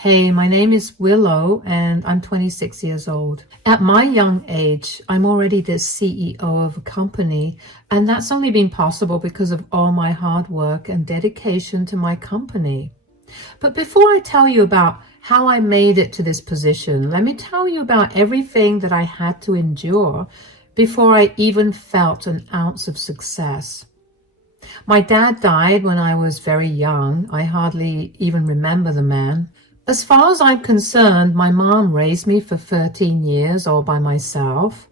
Hey, my name is Willow and I'm 26 years old. At my young age, I'm already the CEO of a company, and that's only been possible because of all my hard work and dedication to my company. But before I tell you about how I made it to this position, let me tell you about everything that I had to endure before I even felt an ounce of success. My dad died when I was very young. I hardly even remember the man. As far as I'm concerned, my mom raised me for 13 years all by myself.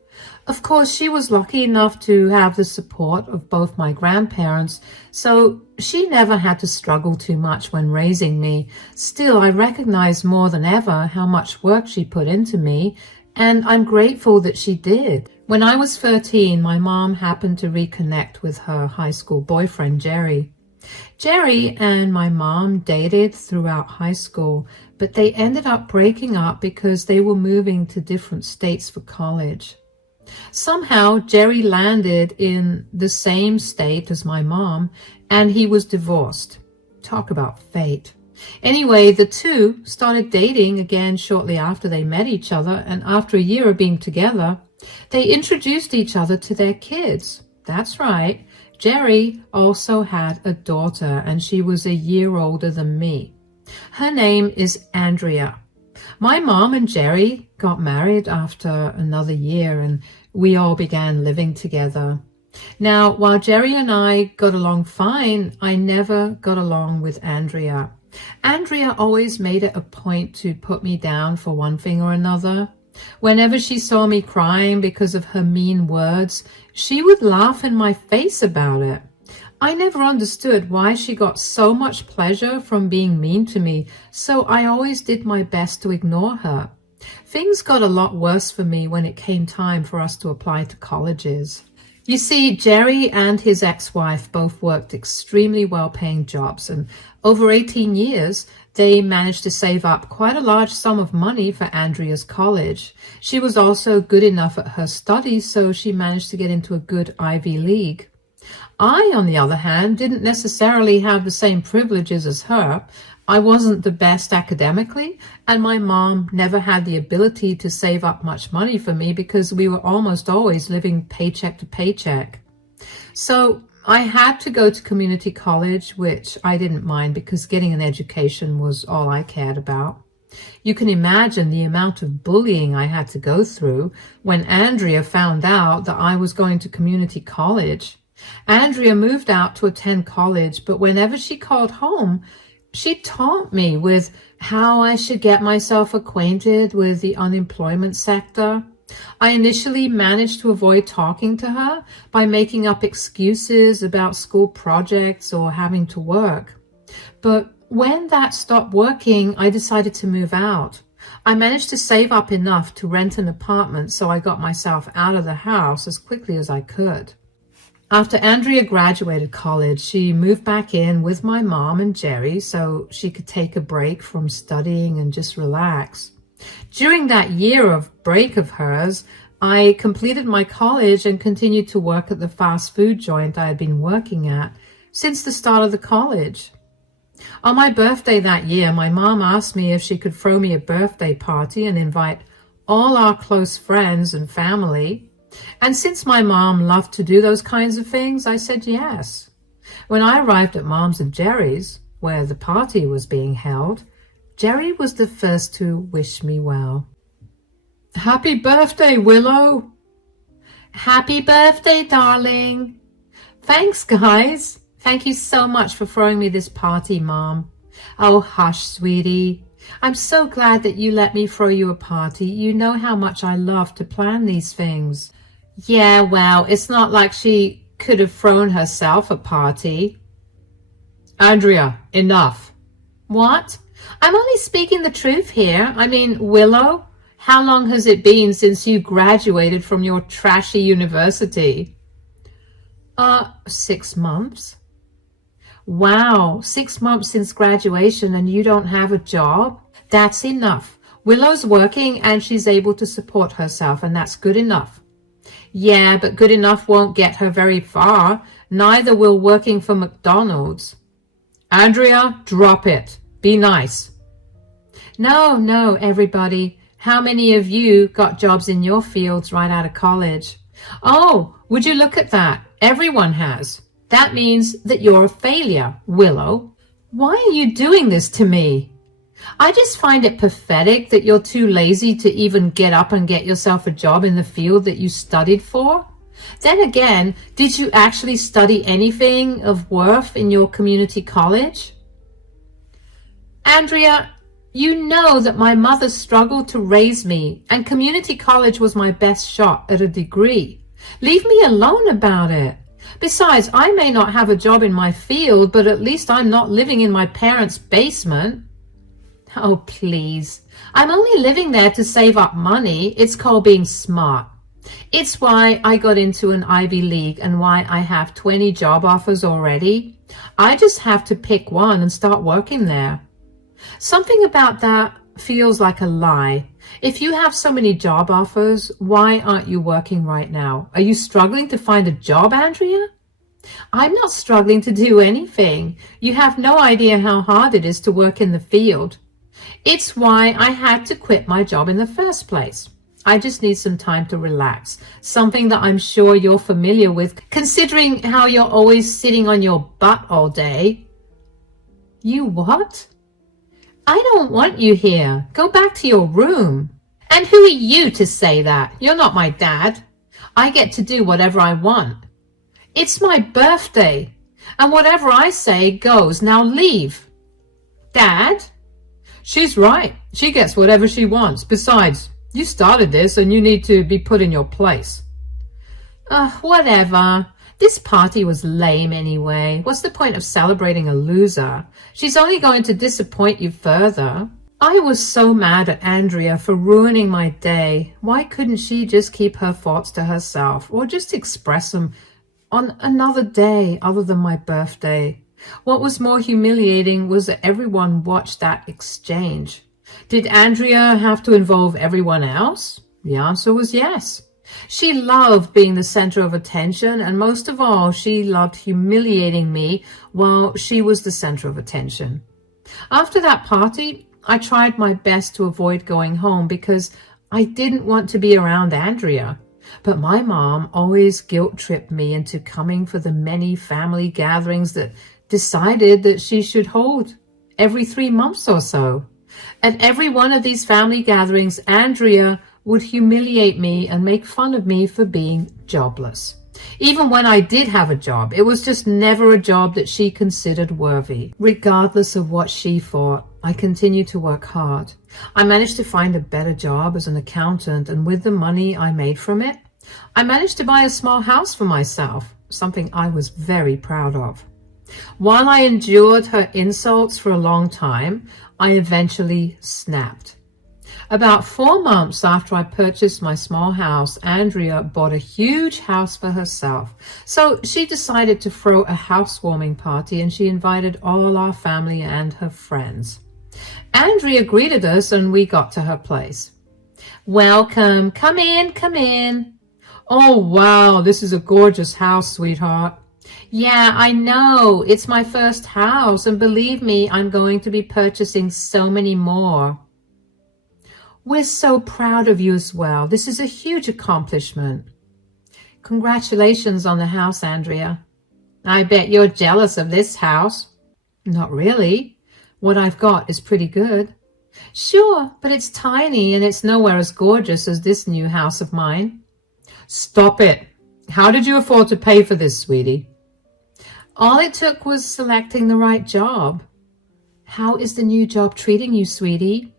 Of course, she was lucky enough to have the support of both my grandparents, so she never had to struggle too much when raising me. Still, I recognize more than ever how much work she put into me, and I'm grateful that she did. When I was 13, my mom happened to reconnect with her high school boyfriend, Jerry. Jerry and my mom dated throughout high school, but they ended up breaking up because they were moving to different states for college. Somehow, Jerry landed in the same state as my mom, and he was divorced. Talk about fate. Anyway, the two started dating again shortly after they met each other, and after a year of being together, they introduced each other to their kids. That's right. Jerry also had a daughter, and she was a year older than me. Her name is Andrea. My mom and Jerry got married after another year, and we all began living together. Now, while Jerry and I got along fine, I never got along with Andrea. Andrea always made it a point to put me down for one thing or another. Whenever she saw me crying because of her mean words, she would laugh in my face about it. I never understood why she got so much pleasure from being mean to me, so I always did my best to ignore her. Things got a lot worse for me when it came time for us to apply to colleges. You see, Jerry and his ex-wife both worked extremely well-paying jobs, and over 18 years, they managed to save up quite a large sum of money for Andrea's college. She was also good enough at her studies, so she managed to get into a good Ivy League. I, on the other hand, didn't necessarily have the same privileges as her. I wasn't the best academically, and my mom never had the ability to save up much money for me because we were almost always living paycheck to paycheck. So I had to go to community college, which I didn't mind because getting an education was all I cared about. You can imagine the amount of bullying I had to go through when Andrea found out that I was going to community college. Andrea moved out to attend college, but whenever she called home, she taught me with how I should get myself acquainted with the unemployment sector. I initially managed to avoid talking to her by making up excuses about school projects or having to work. But when that stopped working, I decided to move out. I managed to save up enough to rent an apartment, so I got myself out of the house as quickly as I could. After Andrea graduated college, she moved back in with my mom and Jerry so she could take a break from studying and just relax. During that year of break of hers, I completed my college and continued to work at the fast food joint I had been working at since the start of the college. On my birthday that year, my mom asked me if she could throw me a birthday party and invite all our close friends and family. And since my mom loved to do those kinds of things, I said yes. When I arrived at Mom's and Jerry's, where the party was being held, Jerry was the first to wish me well. "Happy birthday, Willow!" "Happy birthday, darling!" "Thanks, guys. Thank you so much for throwing me this party, Mom." "Oh, hush, sweetie. I'm so glad that you let me throw you a party. You know how much I love to plan these things." "Yeah, well, it's not like she could have thrown herself a party." "Andrea, enough." "What? I'm only speaking the truth here. I mean, Willow, how long has it been since you graduated from your trashy university?" 6 months. "Wow, 6 months since graduation and you don't have a job? That's enough. Willow's working and she's able to support herself, and that's good enough." "Yeah, but good enough won't get her very far. Neither will working for McDonald's." "Andrea, drop it. Be nice." No, everybody. How many of you got jobs in your fields right out of college? Oh, would you look at that? Everyone has. That means that you're a failure, Willow. Why are you doing this to me? I just find it pathetic that you're too lazy to even get up and get yourself a job in the field that you studied for. Then again, did you actually study anything of worth in your community college? Andrea, you know that my mother struggled to raise me, and community college was my best shot at a degree. Leave me alone about it. Besides, I may not have a job in my field, but at least I'm not living in my parents' basement. Oh, please. I'm only living there to save up money. It's called being smart. It's why I got into an Ivy League and why I have 20 job offers already. I just have to pick one and start working there. Something about that feels like a lie. If you have so many job offers, why aren't you working right now? Are you struggling to find a job, Andrea? I'm not struggling to do anything. You have no idea how hard it is to work in the field. It's why I had to quit my job in the first place. I just need some time to relax, something that I'm sure you're familiar with, considering how you're always sitting on your butt all day. You what? I don't want you here. Go back to your room. And who are you to say that? You're not my dad. I get to do whatever I want. It's my birthday, and whatever I say goes. Now leave. Dad? She's right. She gets whatever she wants. Besides, you started this and you need to be put in your place. Whatever. This party was lame anyway. What's the point of celebrating a loser? She's only going to disappoint you further. I was so mad at Andrea for ruining my day. Why couldn't she just keep her thoughts to herself or just express them on another day other than my birthday? What was more humiliating was that everyone watched that exchange. Did Andrea have to involve everyone else? The answer was yes. She loved being the center of attention, and most of all, she loved humiliating me while she was the center of attention. After that party, I tried my best to avoid going home because I didn't want to be around Andrea. But my mom always guilt-tripped me into coming for the many family gatherings that decided that she should hold every 3 months or so. At every one of these family gatherings, Andrea would humiliate me and make fun of me for being jobless. Even when I did have a job, it was just never a job that she considered worthy. Regardless of what she thought, I continued to work hard. I managed to find a better job as an accountant, and with the money I made from it, I managed to buy a small house for myself, something I was very proud of. While I endured her insults for a long time, I eventually snapped. About 4 months after I purchased my small house, Andrea bought a huge house for herself. So she decided to throw a housewarming party, and she invited all our family and her friends. Andrea greeted us and we got to her place. Welcome, come in, come in. Oh, wow, this is a gorgeous house, sweetheart. Yeah, I know. It's my first house, and believe me, I'm going to be purchasing so many more. We're so proud of you as well. This is a huge accomplishment. Congratulations on the house, Andrea. I bet you're jealous of this house. Not really. What I've got is pretty good. Sure, but it's tiny and it's nowhere as gorgeous as this new house of mine. Stop it. How did you afford to pay for this, sweetie? All it took was selecting the right job. How is the new job treating you, sweetie?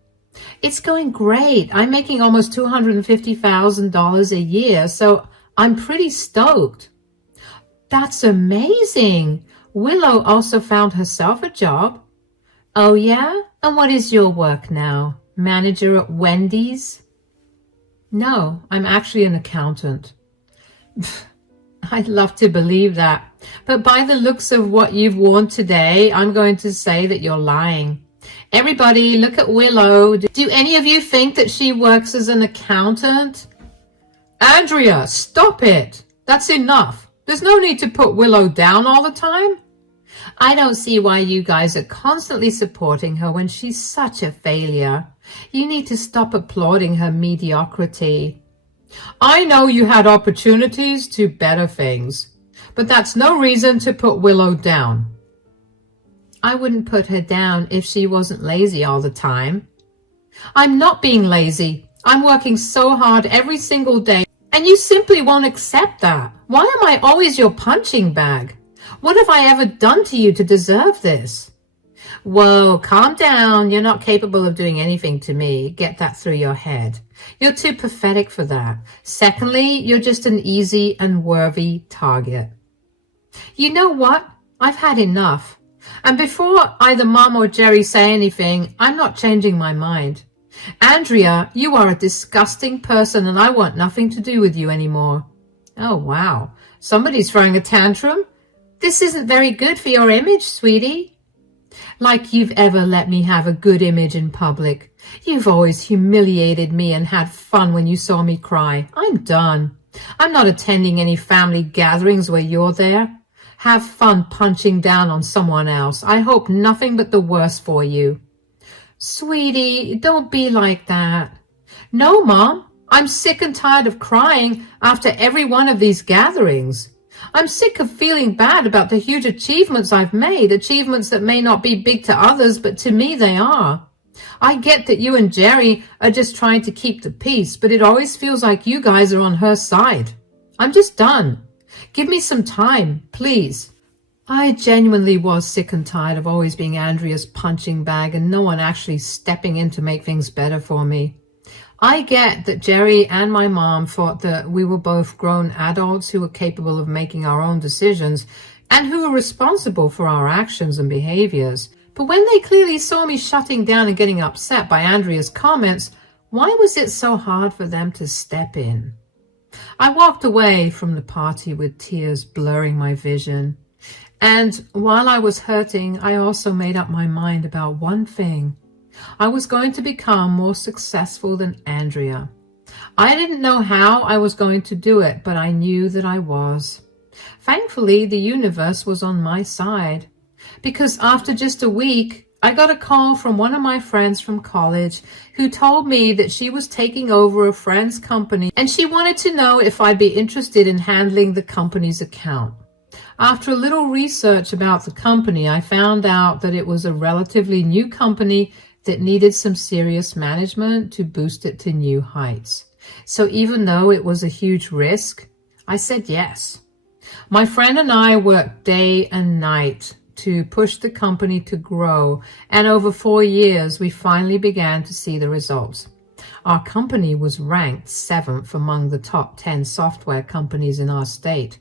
It's going great. I'm making almost $250,000 a year, so I'm pretty stoked. That's amazing. Willow also found herself a job. Oh, yeah? And what is your work now? Manager at Wendy's? No, I'm actually an accountant. I'd love to believe that. But by the looks of what you've worn today, I'm going to say that you're lying. Everybody, look at Willow. Do any of you think that she works as an accountant? Andrea, stop it. That's enough. There's no need to put Willow down all the time. I don't see why you guys are constantly supporting her when she's such a failure. You need to stop applauding her mediocrity. I know you had opportunities to better things, but that's no reason to put Willow down. I wouldn't put her down if she wasn't lazy all the time. I'm not being lazy. I'm working so hard every single day, and you simply won't accept that. Why am I always your punching bag? What have I ever done to you to deserve this? Whoa, calm down. You're not capable of doing anything to me. Get that through your head. You're too pathetic for that. Secondly, you're just an easy and worthy target. You know what? I've had enough. And before either Mom or Jerry say anything, I'm not changing my mind. Andrea, you are a disgusting person and I want nothing to do with you anymore. Oh, wow. Somebody's throwing a tantrum? This isn't very good for your image, sweetie. Like you've ever let me have a good image in public. You've always humiliated me and had fun when you saw me cry. I'm done. I'm not attending any family gatherings where you're there. Have fun punching down on someone else. I hope nothing but the worst for you. Sweetie, don't be like that. No, Mom. I'm sick and tired of crying after every one of these gatherings. I'm sick of feeling bad about the huge achievements I've made, achievements that may not be big to others, but to me they are. I get that you and Jerry are just trying to keep the peace, but it always feels like you guys are on her side. I'm just done. Give me some time, please. I genuinely was sick and tired of always being Andrea's punching bag and no one actually stepping in to make things better for me. I get that Jerry and my mom thought that we were both grown adults who were capable of making our own decisions and who were responsible for our actions and behaviors. But when they clearly saw me shutting down and getting upset by Andrea's comments, why was it so hard for them to step in? I walked away from the party with tears blurring my vision. And while I was hurting, I also made up my mind about one thing. I was going to become more successful than Andrea. I didn't know how I was going to do it, but I knew that I was. Thankfully, the universe was on my side, because after just a week, I got a call from one of my friends from college who told me that she was taking over a friend's company and she wanted to know if I'd be interested in handling the company's account. After a little research about the company, I found out that it was a relatively new company that needed some serious management to boost it to new heights. So even though it was a huge risk, I said yes. My friend and I worked day and night to push the company to grow, and over 4 years, we finally began to see the results. Our company was ranked 7th among the top 10 software companies in our state.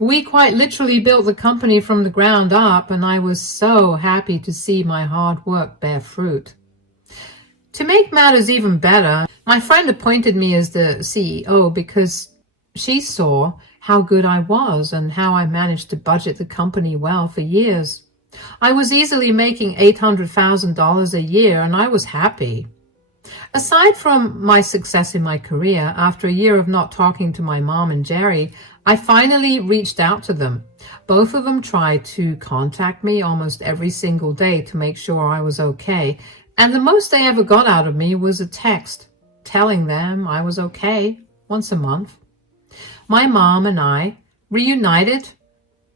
We quite literally built the company from the ground up, and I was so happy to see my hard work bear fruit. To make matters even better, my friend appointed me as the CEO because she saw how good I was and how I managed to budget the company well for years. I was easily making $800,000 a year, and I was happy. Aside from my success in my career, after a year of not talking to my mom and Jerry, I finally reached out to them. Both of them tried to contact me almost every single day to make sure I was okay, and the most they ever got out of me was a text telling them I was okay once a month. My mom and I reunited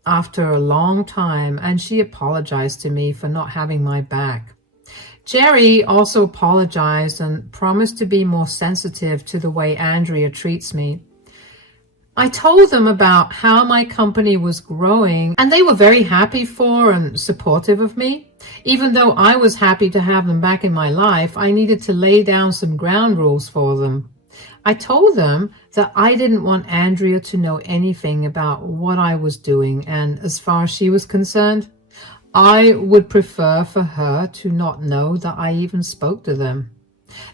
after a long time, and she apologized to me for not having my back. Jerry also apologized and promised to be more sensitive to the way Andrea treats me. I told them about how my company was growing, and they were very happy for and supportive of me. Even though I was happy to have them back in my life, I needed to lay down some ground rules for them. I told them that I didn't want Andrea to know anything about what I was doing, and as far as she was concerned, I would prefer for her to not know that I even spoke to them.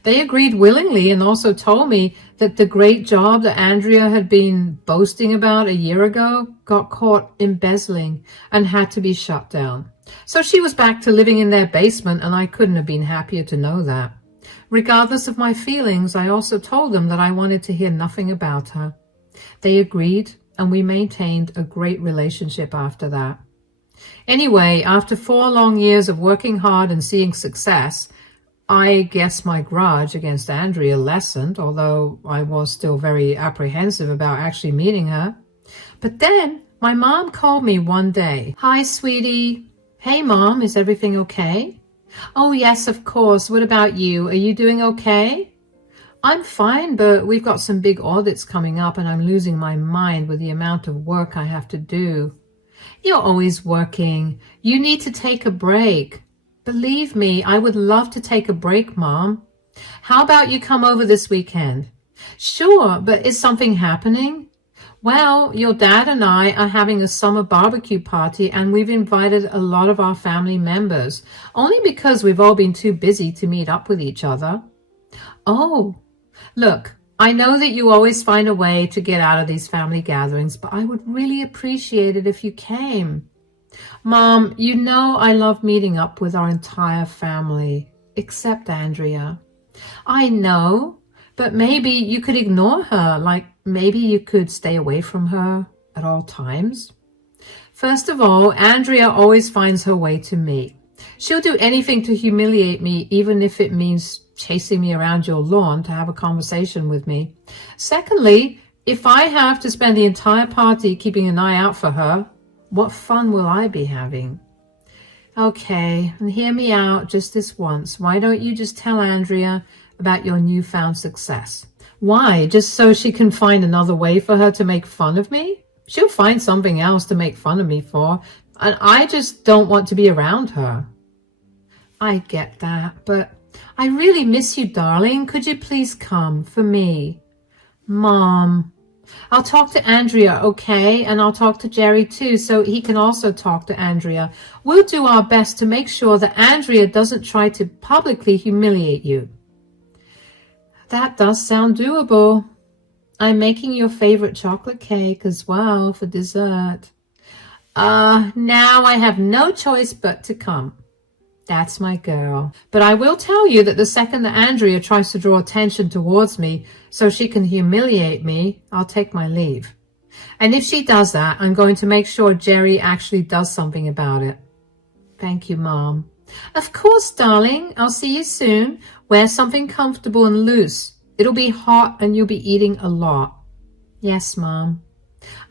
They agreed willingly and also told me that the great job that Andrea had been boasting about a year ago got caught embezzling and had to be shut down. So she was back to living in their basement, and I couldn't have been happier to know that. Regardless of my feelings, I also told them that I wanted to hear nothing about her. They agreed, and we maintained a great relationship after that. Anyway, after 4 long years of working hard and seeing success, I guess my grudge against Andrea lessened, although I was still very apprehensive about actually meeting her. But then my mom called me one day. "Hi, sweetie." "Hey, Mom, is everything okay?" "Oh, yes, of course. What about you? Are you doing okay?" "I'm fine, but we've got some big audits coming up and I'm losing my mind with the amount of work I have to do." "You're always working. You need to take a break." "Believe me, I would love to take a break, Mom." "How about you come over this weekend?" "Sure, but is something happening?" "Well, your dad and I are having a summer barbecue party and we've invited a lot of our family members, only because we've all been too busy to meet up with each other." "Oh, look, I know that you always find a way to get out of these family gatherings, but I would really appreciate it if you came." "Mom, you know I love meeting up with our entire family, except Andrea." "I know, but maybe you could ignore her, like maybe you could stay away from her at all times." "First of all, Andrea always finds her way to me. She'll do anything to humiliate me, even if it means chasing me around your lawn to have a conversation with me. Secondly, if I have to spend the entire party keeping an eye out for her, what fun will I be having?" "Okay, and hear me out just this once. Why don't you just tell Andrea about your newfound success?" "Why? Just so she can find another way for her to make fun of me?" "She'll find something else to make fun of me for, and I just don't want to be around her." "I get that, but I really miss you, darling. Could you please come for me?" "Mom." "I'll talk to Andrea, okay? And I'll talk to Jerry too, so he can also talk to Andrea. We'll do our best to make sure that Andrea doesn't try to publicly humiliate you." "That does sound doable. I'm making your favorite chocolate cake as well for dessert." Now I have no choice but to come." "That's my girl. But I will tell you that the second that Andrea tries to draw attention towards me so she can humiliate me, I'll take my leave. And if she does that, I'm going to make sure Jerry actually does something about it." "Thank you, Mom." "Of course, darling. I'll see you soon. Wear something comfortable and loose. It'll be hot and you'll be eating a lot." "Yes, Mom."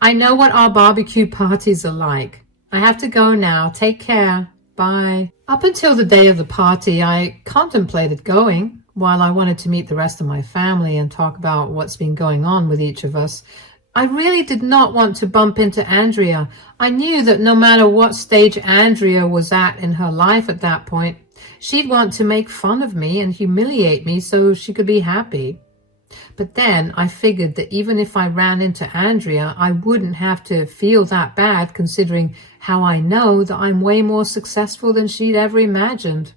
"I know what our barbecue parties are like. I have to go now. Take care. Bye." Up until the day of the party, I contemplated going. While I wanted to meet the rest of my family and talk about what's been going on with each of us, I really did not want to bump into Andrea. I knew that no matter what stage Andrea was at in her life at that point, she'd want to make fun of me and humiliate me so she could be happy. But then I figured that even if I ran into Andrea, I wouldn't have to feel that bad, considering how I know that I'm way more successful than she'd ever imagined.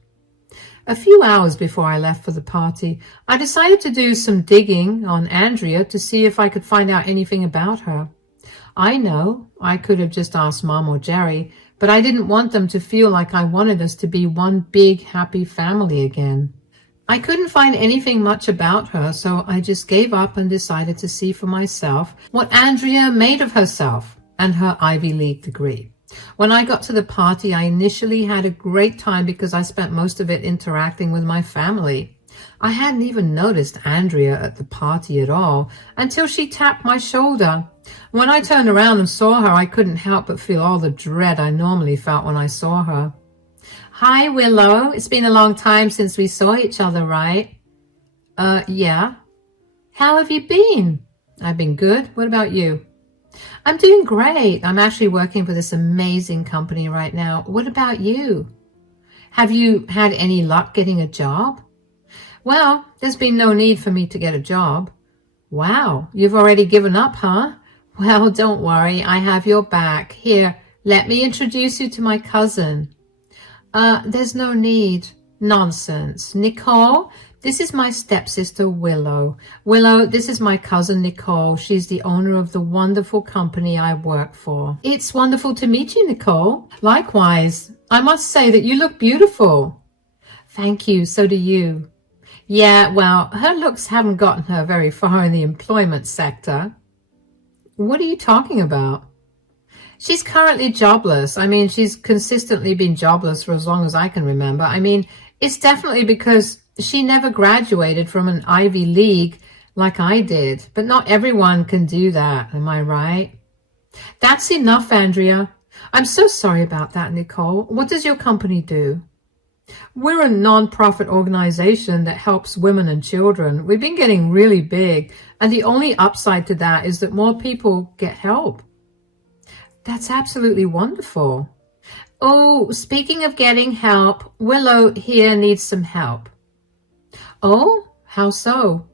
A few hours before I left for the party, I decided to do some digging on Andrea to see if I could find out anything about her. I know I could have just asked Mom or Jerry, but I didn't want them to feel like I wanted us to be one big happy family again. I couldn't find anything much about her, so I just gave up and decided to see for myself what Andrea made of herself and her Ivy League degree. When I got to the party, I initially had a great time because I spent most of it interacting with my family. I hadn't even noticed Andrea at the party at all until she tapped my shoulder. When I turned around and saw her, I couldn't help but feel all the dread I normally felt when I saw her. "Hi, Willow. It's been a long time since we saw each other, right?" Yeah." "How have you been?" "I've been good. What about you?" "I'm doing great. I'm actually working for this amazing company right now. What about you? Have you had any luck getting a job?" "Well, there's been no need for me to get a job." "Wow, you've already given up, huh? Well, don't worry. I have your back. Here, let me introduce you to my cousin." There's no need." "Nonsense. Nicole, this is my stepsister, Willow. Willow, this is my cousin, Nicole. She's the owner of the wonderful company I work for." "It's wonderful to meet you, Nicole." "Likewise. I must say that you look beautiful." "Thank you. So do you." "Yeah, well, her looks haven't gotten her very far in the employment sector." "What are you talking about?" She's currently jobless. I mean, she's consistently been jobless for as long as I can remember. I mean, it's definitely because she never graduated from an Ivy League like I did. But not everyone can do that, am I right? That's enough, Andrea. I'm so sorry about that, Nicole. What does your company do? We're a non-profit organization that helps women and children. We've been getting really big, and the only upside to that is that more people get help. That's absolutely wonderful. Oh, speaking of getting help, Willow here needs some help. Oh, how so?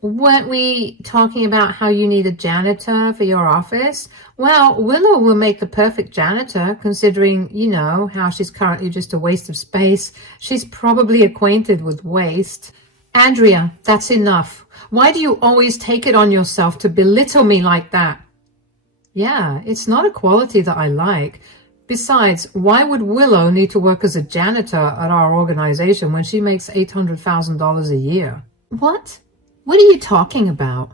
Weren't we talking about how you need a janitor for your office? Well, Willow will make the perfect janitor, considering, how she's currently just a waste of space. She's probably acquainted with waste. Andrea, that's enough. Why do you always take it on yourself to belittle me like that? Yeah, it's not a quality that I like. Besides, why would Willow need to work as a janitor at our organization when she makes $800,000 a year? What? What are you talking about?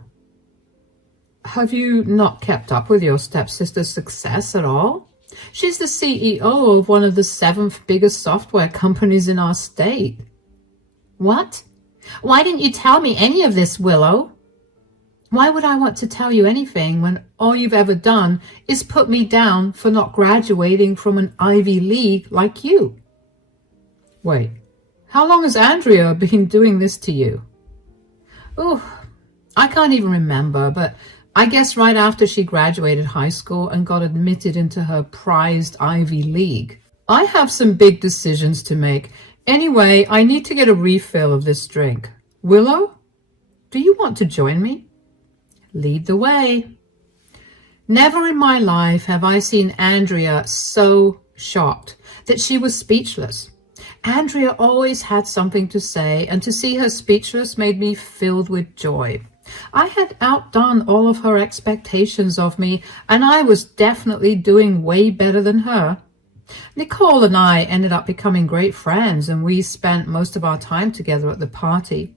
Have you not kept up with your stepsister's success at all? She's the CEO of one of the 7th biggest software companies in our state. What? Why didn't you tell me any of this, Willow? Why would I want to tell you anything when all you've ever done is put me down for not graduating from an Ivy League like you? Wait, how long has Andrea been doing this to you? Oh, I can't even remember, but I guess right after she graduated high school and got admitted into her prized Ivy League. I have some big decisions to make. Anyway, I need to get a refill of this drink. Willow, do you want to join me? Lead the way. Never in my life have I seen Andrea so shocked that she was speechless. Andrea always had something to say, and to see her speechless made me filled with joy. I had outdone all of her expectations of me, and I was definitely doing way better than her. Nicole and I ended up becoming great friends, and we spent most of our time together at the party.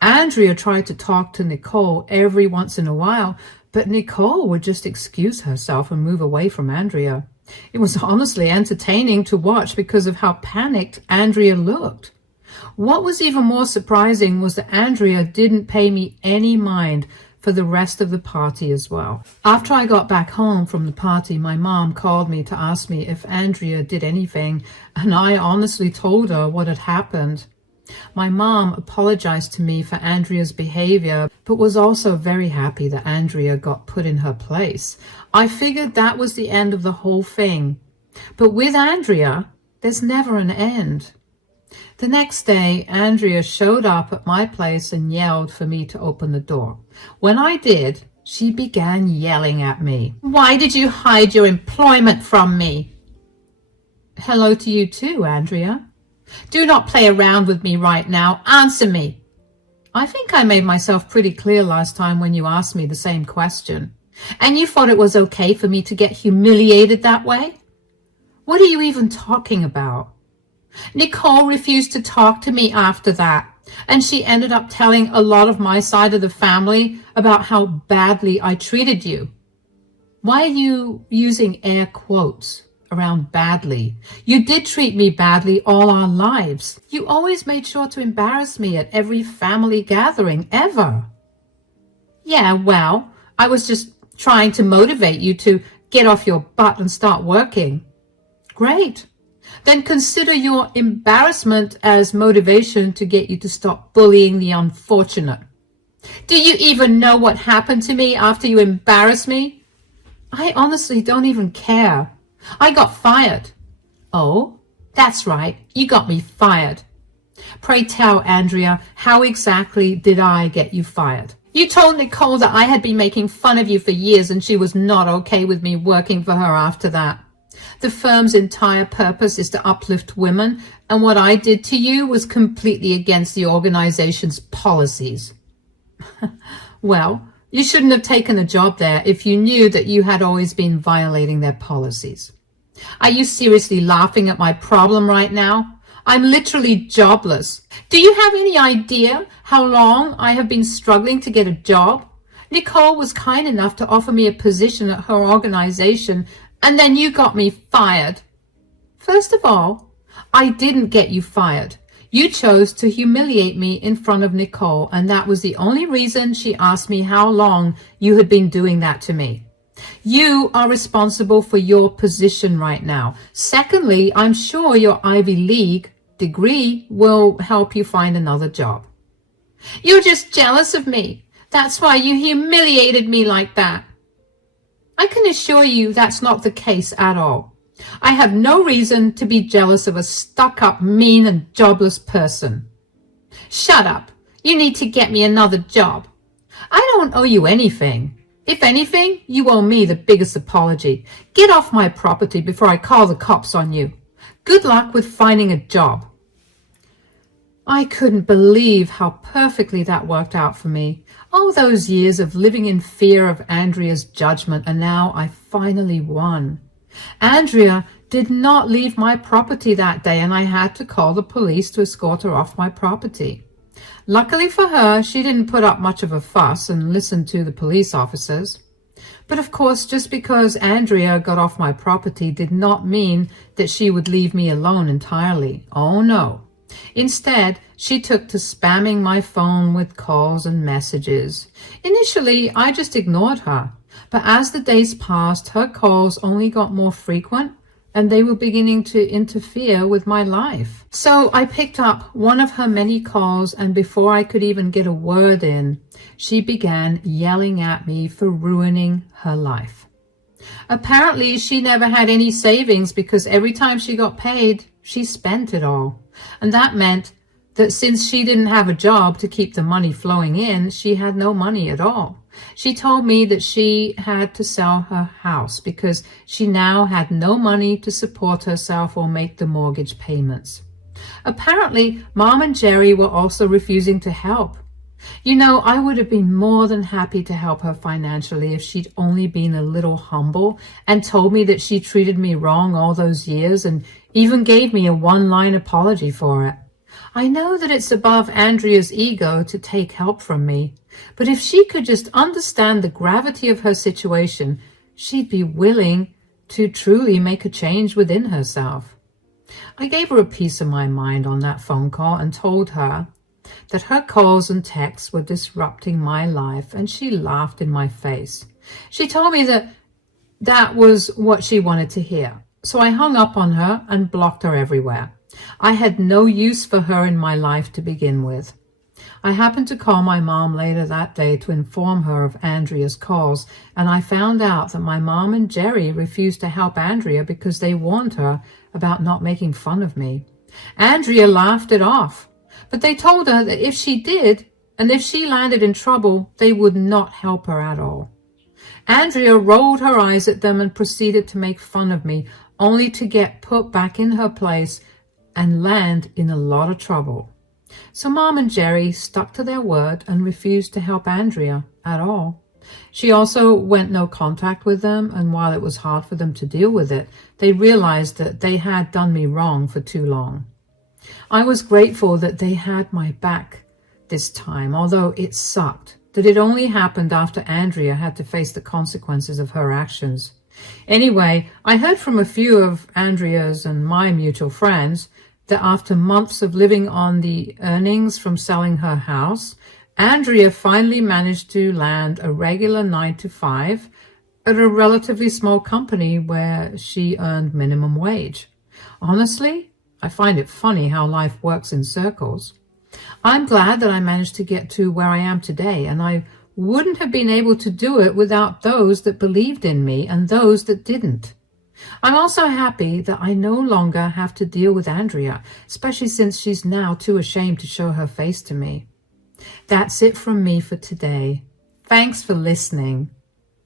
Andrea tried to talk to Nicole every once in a while, but Nicole would just excuse herself and move away from Andrea. It was honestly entertaining to watch because of how panicked Andrea looked. What was even more surprising was that Andrea didn't pay me any mind for the rest of the party as well. After I got back home from the party, my mom called me to ask me if Andrea did anything, and I honestly told her what had happened. My mom apologized to me for Andrea's behavior, but was also very happy that Andrea got put in her place. I figured that was the end of the whole thing. But with Andrea, there's never an end. The next day, Andrea showed up at my place and yelled for me to open the door. When I did, she began yelling at me. Why did you hide your employment from me? Hello to you too, Andrea. Do not play around with me right now. Answer me. I think I made myself pretty clear last time when you asked me the same question. And you thought it was okay for me to get humiliated that way? What are you even talking about? Nicole refused to talk to me after that, and she ended up telling a lot of my side of the family about how badly I treated you. Why are you using air quotes around badly? You did treat me badly all our lives. You always made sure to embarrass me at every family gathering ever. Yeah, well, I was just trying to motivate you to get off your butt and start working. Great. Then consider your embarrassment as motivation to get you to stop bullying the unfortunate. Do you even know what happened to me after you embarrassed me? I honestly don't even care. I got fired. Oh, that's right. You got me fired. Pray tell, Andrea, how exactly did I get you fired? You told Nicole that I had been making fun of you for years and she was not okay with me working for her after that. The firm's entire purpose is to uplift women, and what I did to you was completely against the organization's policies. Well, you shouldn't have taken a job there if you knew that you had always been violating their policies. Are you seriously laughing at my problem right now? I'm literally jobless. Do you have any idea how long I have been struggling to get a job? Nicole was kind enough to offer me a position at her organization, and then you got me fired. First of all, I didn't get you fired. You chose to humiliate me in front of Nicole, and that was the only reason she asked me how long you had been doing that to me. You are responsible for your position right now. Secondly, I'm sure your Ivy League degree will help you find another job. You're just jealous of me. That's why you humiliated me like that. I can assure you that's not the case at all. I have no reason to be jealous of a stuck-up, mean and jobless person. Shut up. You need to get me another job. I don't owe you anything. If anything, you owe me the biggest apology. Get off my property before I call the cops on you. Good luck with finding a job. I couldn't believe how perfectly that worked out for me. All those years of living in fear of Andrea's judgment, and now I finally won. Andrea did not leave my property that day, and I had to call the police to escort her off my property. Luckily for her, she didn't put up much of a fuss and listen to the police officers. But of course, just because Andrea got off my property did not mean that she would leave me alone entirely. Oh no. Instead, she took to spamming my phone with calls and messages. Initially, I just ignored her, but as the days passed, her calls only got more frequent, and they were beginning to interfere with my life. So I picked up one of her many calls, and before I could even get a word in, she began yelling at me for ruining her life. Apparently, she never had any savings because every time she got paid, she spent it all. And that meant that since she didn't have a job to keep the money flowing in, she had no money at all. She told me that she had to sell her house because she now had no money to support herself or make the mortgage payments. Apparently, Mom and Jerry were also refusing to help. You know, I would have been more than happy to help her financially if she'd only been a little humble and told me that she treated me wrong all those years and even gave me a one-line apology for it. I know that it's above Andrea's ego to take help from me, but if she could just understand the gravity of her situation, she'd be willing to truly make a change within herself. I gave her a piece of my mind on that phone call and told her that her calls and texts were disrupting my life, and she laughed in my face. She told me that that was what she wanted to hear. So I hung up on her and blocked her everywhere. I had no use for her in my life to begin with. I happened to call my mom later that day to inform her of Andrea's calls, and I found out that my mom and Jerry refused to help Andrea because they warned her about not making fun of me. Andrea laughed it off, but they told her that if she did, and if she landed in trouble, they would not help her at all. Andrea rolled her eyes at them and proceeded to make fun of me, only to get put back in her place and land in a lot of trouble. So Mom and Jerry stuck to their word and refused to help Andrea at all. She also went no contact with them, and while it was hard for them to deal with it, they realized that they had done me wrong for too long. I was grateful that they had my back this time, although it sucked that it only happened after Andrea had to face the consequences of her actions. Anyway, I heard from a few of Andrea's and my mutual friends that after months of living on the earnings from selling her house, Andrea finally managed to land a regular 9-to-5 at a relatively small company where she earned minimum wage. Honestly, I find it funny how life works in circles. I'm glad that I managed to get to where I am today, and I wouldn't have been able to do it without those that believed in me and those that didn't. I'm also happy that I no longer have to deal with Andrea, especially since she's now too ashamed to show her face to me. That's it from me for today. Thanks for listening.